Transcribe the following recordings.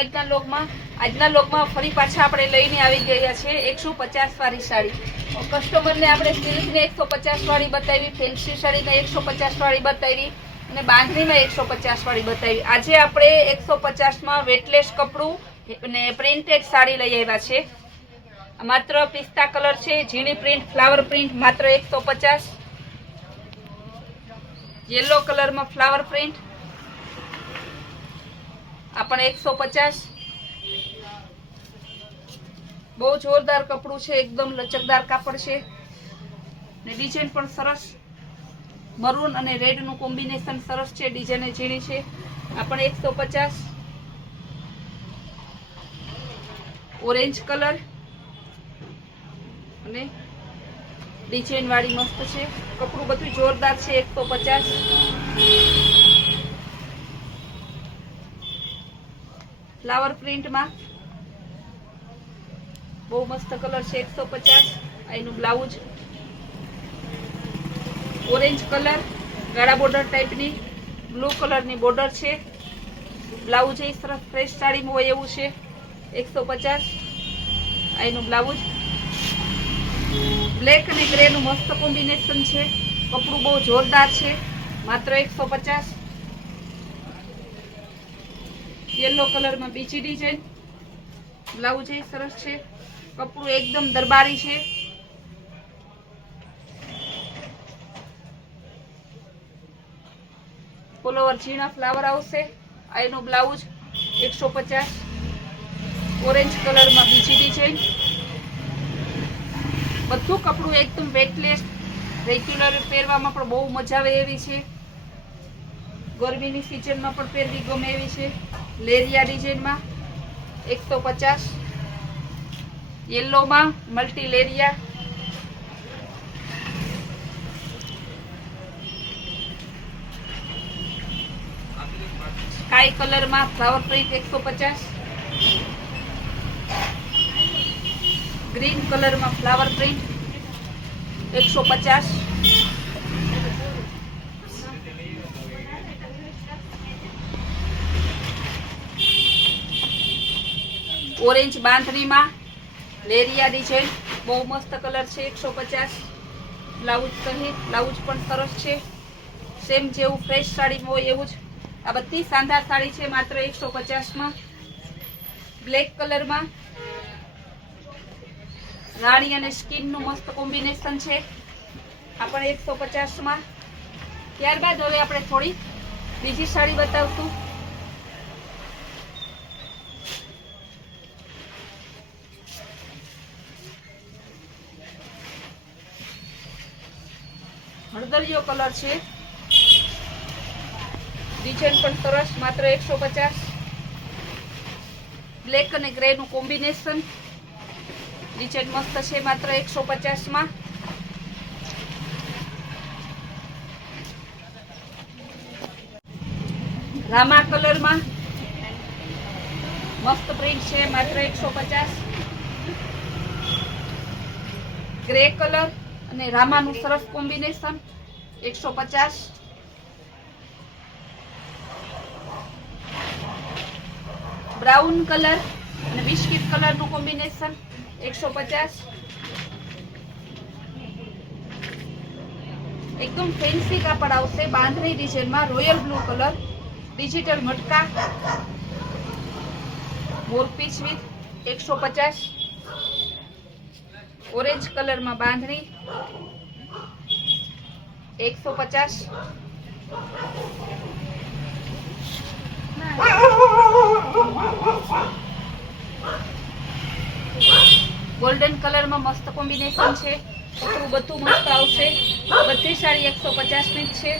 આજના લોકમાં ફરી પાછા આપણે લઈને આવી ગયા છે 150 વાળી સાડી. કસ્ટમરને આપણે સિલ્કને 150 વાળી બતાવી, ફેન્સી સાડીને 150 વાળી બતાવી અને બાંધણીમાં 150 વાળી બતાવી. આજે આપણે 150માં વેટલેસ કપડું અને પ્રિન્ટેડ સાડી લઈ આવ્યા છે. માત્ર પિસ્તા કલર છે, ઝીણી પ્રિન્ટ, ફ્લાવર પ્રિન્ટ, માત્ર 150. येलो कलर में फ्लावर प्रिंट आपण 150. बहुत जोरदार कपड़ू है, एकदम लचकदार कापड़ है ने डिजाइन पण सरस. मरून अने रेड नु कॉम्बिनेशन सरस है, डिजाइन झीणी है. आपण 150. ऑरेंज कलर अने डिजाइन वाली मस्त है. कपड़ू बधु जोरदार है. 150. फ्लावर प्रिंट में बहु मस्त कलर है. 150. आनु ब्लाउज ऑरेंज कलर गाढ़ा बॉर्डर टाइप नी ब्लू कलर नी बॉर्डर है. ब्लाउज सरस फ्रेश साड़ी में होय एवुं छे. 150. आनु ब्लाउज ब्लेक ने ग्रे नु मस्त कॉम्बिनेशन है. कपड़ू बहुत जोरदार है. मात्र 150. येलो कलर में बीजी डिजाइन, ब्लाउज सरस है. कपड़ू एकदम दरबारी है. फॉलोवर झीणा फ्लावर आवशे. आनो ब्लाउज 150. ऑरेंज कलर में बीजी डिजाइन. બધું કપડું એકદમ વેટલેસ, રેગ્યુલર પહેરવામાં પણ બહુ મજા આવે એવી છે. ગરમીની સિઝનમાં પણ પહેરવી ગમે એવી છે. લેરિયા ડિઝાઇનમાં 150. येलोમાં મલ્ટી લેરિયા. સ્કાય કલરમાં ફ્લાવર પ્રિન્ટ 150. ग्रीन कलर में फ्लावर प्रिंट 150. ऑरेंज बांधनी में लेरिया डिजाइन बहुत मस्त कलर है. 150. ब्लाउज सहित ब्लाउज पण सरस है. सेम जेवू फ्रेश साड़ी में होय एवुं ज आ बधी शानदार साड़ी है. मात्र 150 में. ब्लेक कलर में राणी अने स्किन नु मस्त कॉम्बिनेशन है. आपण 150 में. त्यारबाद हवे आपणे थोड़ी बीजी साड़ी बतावशुं. हळदरियो कलर है. डिजाइन पण सरस. मात्र 150. ब्लेक अने ग्रे नु कॉम्बिनेशन. डिजाइन मस्त है. मात्र 150 में. रामा कलर में मस्त प्रिंट है. मात्र 150. ग्रे कलर अने रामा नु सरस कॉम्बिनेशन 150. ब्राउन कलर अने बिस्किट कलर नु कॉम्बिनेशन 150. एकदम फैंसी कापड़ आवशे. बांधणी डिजाइन में रॉयल ब्लू कलर, डिजिटल मटका, मोरपीच विथ 150. ऑरेंज कलर में बांधणी 150. गोल्डन कलर में मस्त कॉम्बिनेशन है. બધું મસ્ત આવશે. બધી સાડી 150 ની જ છે.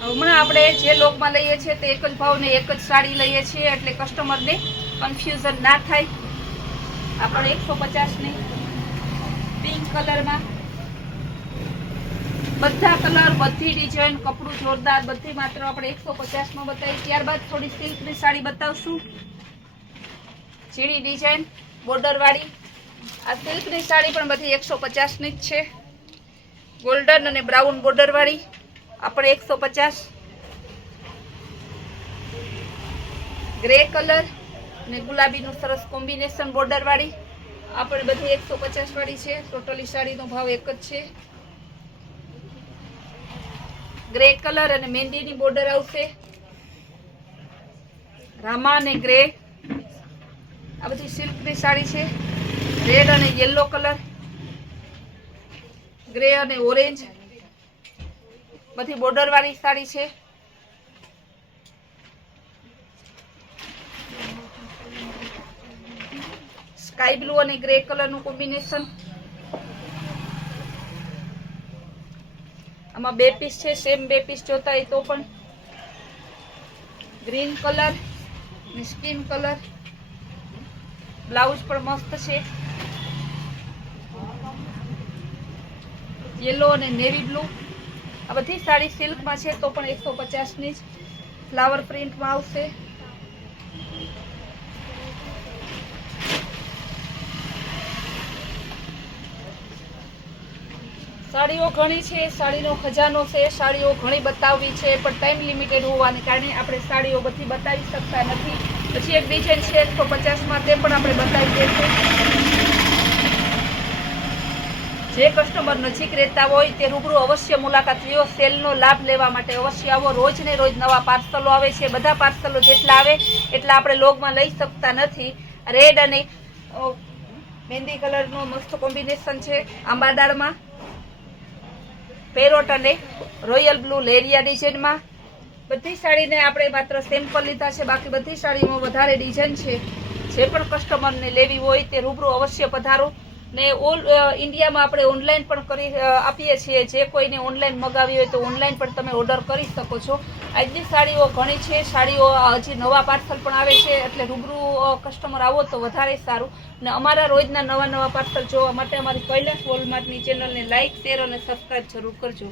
હમણાં આપણે જે લોકમાં લઈએ છીએ તે એક જ ભાવને એક જ સાડી લઈએ છીએ એટલે કસ્ટમરને કન્ફ્યુઝન ના થાય. આપણે 150 ની. પિંક કલરમાં બધા કલર, બધી ડિઝાઇન, કપડું જોરદાર, બધી માત્ર આપણે 150 માં બતાવી. ત્યારબાદ થોડી સિલ્કની સાડી બતાવશું. ઝીણી ડિઝાઇન બોર્ડર વાળી. आ सिल्कनी साड़ी पण बधी 150 नी ज छे. गोल्डन अने ब्राउन बॉर्डर वाली आपणे 150. ગ્રે કલર અને ગુલાબીનું સરસ કોમ્બિનેશન બોર્ડર વાળી. આ પણ બધી 150 વાળી છે. ટોટલી સાડીનો ભાવ એક જ છે. ગ્રે કલર અને મહેંદીની બોર્ડર આવશે. રામા અને ગ્રે. આ બધી સિલ્કની સાડી છે. રેડ અને યલો કલર, ગ્રે અને ઓરેન્જ, બધી બોર્ડર વાળી સાડી છે. સ્કાય બ્લુ અને ગ્રે કલરનું કોમ્બિનેશન. આમાં 2 પીસ છે. સેમ 2 પીસ જોતા હોય તો પણ. ગ્રીન કલર અને સ્કિન કલર. બ્લાઉઝ પણ મસ્ત છે. યેલો અને નેવી બ્લુ. આ બધી સાડી સિલ્કમાં છે તો પણ 150 ની જ. ફ્લાવર પ્રિન્ટમાં આવશે. સાડીઓ ઘણી છે. સાડીનો ખજાનો છે. સાડીઓ ઘણી બતાવવી છે પણ ટાઈમ લિમિટેડ હોવાને કારણે આપણે સાડીઓ બધી બતાવી શકતા નથી. પછી એક ડિઝાઇન છે 150માં, તે પણ આપણે બતાવી દઈશું. જે કસ્ટમર નજીક રહેતા હોય તે રૂબરૂ અવશ્ય મુલાકાત લ્યો. સેલનો લાભ લેવા માટે અવશ્ય આવો. રોજ ને રોજ નવા પાર્સલો આવે છે. બધા પાર્સલો જેટલા આવે એટલા આપણે લોગમાં લઈ શકતા નથી. રેડ અને મહેંદી કલરનો મસ્ત કોમ્બિનેશન છે. આંબાદાળમાં પેરોટ અને રોયલ બ્લુ લેરિયા ડિઝાઇનમાં. બધી સાડીને આપણે માત્ર સેમ્પલ લીધા છે. બાકી બધી સાડીમાં વધારે ડિઝાઇન છે. જે પણ કસ્ટમરને લેવી હોય તે રૂબરૂ અવશ્ય પધારો. ને ઓલ ઇન્ડિયામાં આપણે ઓનલાઈન પણ કરી આપીએ છીએ. જે કોઈને ઓનલાઈન મગાવી હોય તો ઓનલાઈન પણ તમે ઓર્ડર કરી શકો છો. આજની સાડીઓ ઘણી છે. સાડીઓ હજી નવા પાર્સલ પણ આવે છે એટલે રૂબરૂ કસ્ટમર આવો તો વધારે સારું. ને અમારા રોજના નવા પાર્સલ જોવા માટે અમારી કૈલાસ વોલમાર્ટની ચેનલને લાઈક, શેર અને સબસ્ક્રાઈબ જરૂર કરજો.